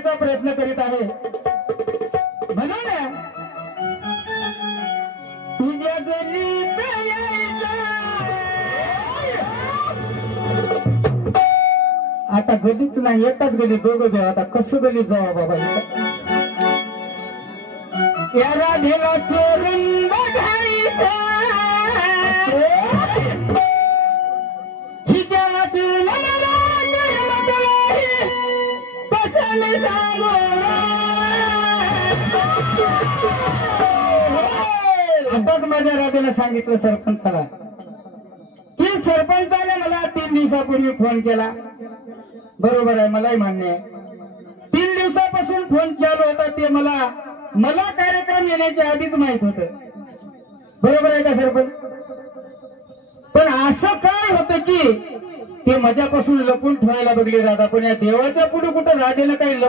प्रयत्न करीत आहे म्हणून तुझ्या गलीत यायचं. आता गलीच नाही एकाच गली दोघं देव आता कसं गलीत जावा बाबा या राधेला चोरून बघायचं हिच्या वाचून कसं मी सांगू आताच माझ्या राधेला सांगितलं सरपंचाला की सरपंचाने मला 3 दिवसापूर्वी फोन केला. बरोबर आहे मलाही मान्य आहे 3 दिवसापासून फोन चालू होता ते मला कार्यक्रम येण्याच्या आधीच माहित होत. बरोबर आहे का सरपंच. पण असं काय होतं की ते माझ्यापासून लपून ठेवायला बघले राधा पण या देवाच्या पुढे कुठं राधेला काही